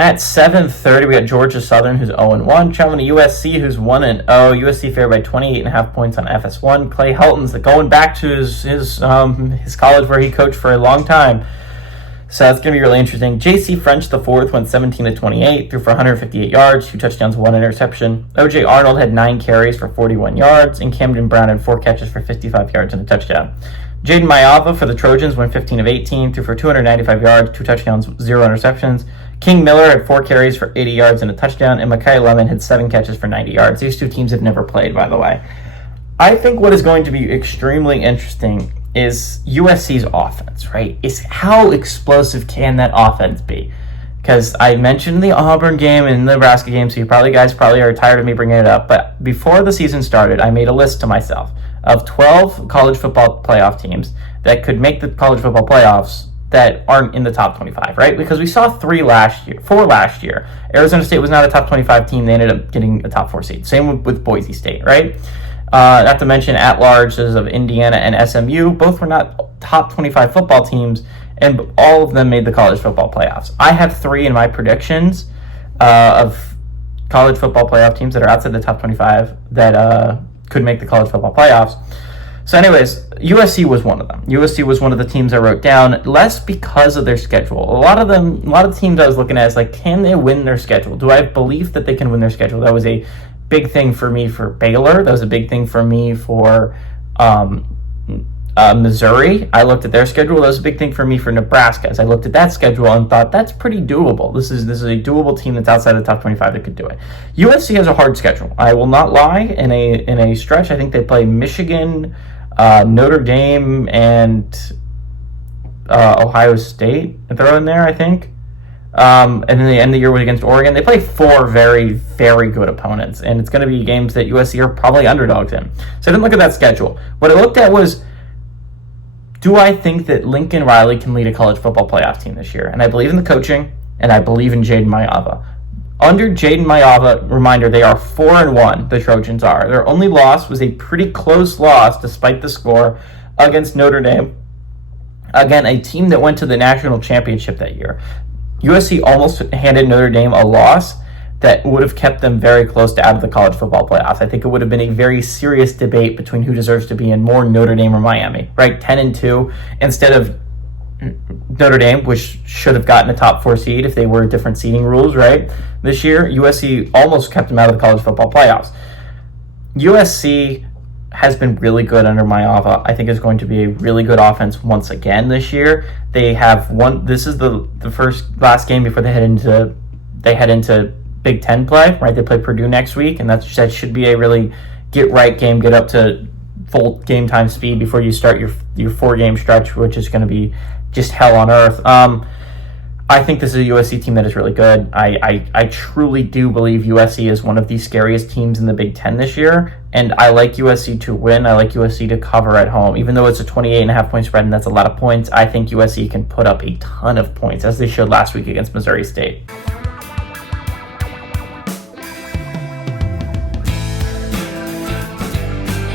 At 7:30, we got Georgia Southern, who's 0-1, traveling to USC, who's 1-0. USC favored by 28.5 points on FS1. Clay Helton's going back to his college where he coached for a long time. So that's going to be really interesting. J.C. French, the fourth, went 17-28, threw for 158 yards, 2 touchdowns, 1 interception. O.J. Arnold had 9 carries for 41 yards, and Camden Brown had 4 catches for 55 yards and a touchdown. Jaden Mayava for the Trojans went 15-18, threw for 295 yards, 2 touchdowns, 0 interceptions. King Miller had 4 carries for 80 yards and a touchdown, and Mekhi Lemon had 7 catches for 90 yards. These two teams have never played, by the way. I think what is going to be extremely interesting is USC's offense, right? Is how explosive can that offense be? Because I mentioned the Auburn game and the Nebraska game, so you guys probably are tired of me bringing it up. But before the season started, I made a list to myself of 12 college football playoff teams that could make the college football playoffs that aren't in the top 25, right? Because we saw 4 last year. Arizona State was not a top 25 team. They ended up getting a top 4 seed. Same with Boise State, right? Not to mention at-larges of Indiana and SMU. Both were not top 25 football teams, and all of them made the college football playoffs. I have 3 in my predictions of college football playoff teams that are outside the top 25 that could make the college football playoffs. So anyways, USC was one of them. USC was one of the teams I wrote down, less because of their schedule. A lot of teams I was looking at is like, can they win their schedule? Do I have belief that they can win their schedule? That was a big thing for me for Baylor. That was a big thing for me for Missouri. I looked at their schedule. That was a big thing for me for Nebraska, as I looked at that schedule and thought, that's pretty doable. This is a doable team that's outside of the top 25 that could do it. USC has a hard schedule. I will not lie. In a stretch, I think they play Michigan, Notre Dame, and Ohio State. Throw in there, I think. And then they end the year against Oregon. They play 4 very, very good opponents, and it's going to be games that USC are probably underdogs in. So I didn't look at that schedule. What I looked at was, do I think that Lincoln Riley can lead a college football playoff team this year? And I believe in the coaching, and I believe in Jaden Mayava. Under Jaden Mayava, reminder, they are 4-1, the Trojans are. Their only loss was a pretty close loss, despite the score, against Notre Dame. Again, a team that went to the national championship that year. USC almost handed Notre Dame a loss that would have kept them very close to out of the college football playoffs. I think it would have been a very serious debate between who deserves to be in, more Notre Dame or Miami, right? 10-2 instead of Notre Dame, which should have gotten a top 4 seed if they were different seeding rules, right? This year, USC almost kept them out of the college football playoffs. USC has been really good under Mayava. I think is going to be a really good offense once again this year. They have this is the last game before they head into Big Ten play, right? They play Purdue next week, and that should be a really get right game, get up to full game time speed before you start your 4-game stretch, which is going to be just hell on earth. I think this is a USC team that is really good. I truly do believe USC is one of the scariest teams in the Big Ten this year, and I like USC to win. I like USC to cover at home. Even though it's a 28.5 point spread and that's a lot of points, I think USC can put up a ton of points, as they showed last week against Missouri State.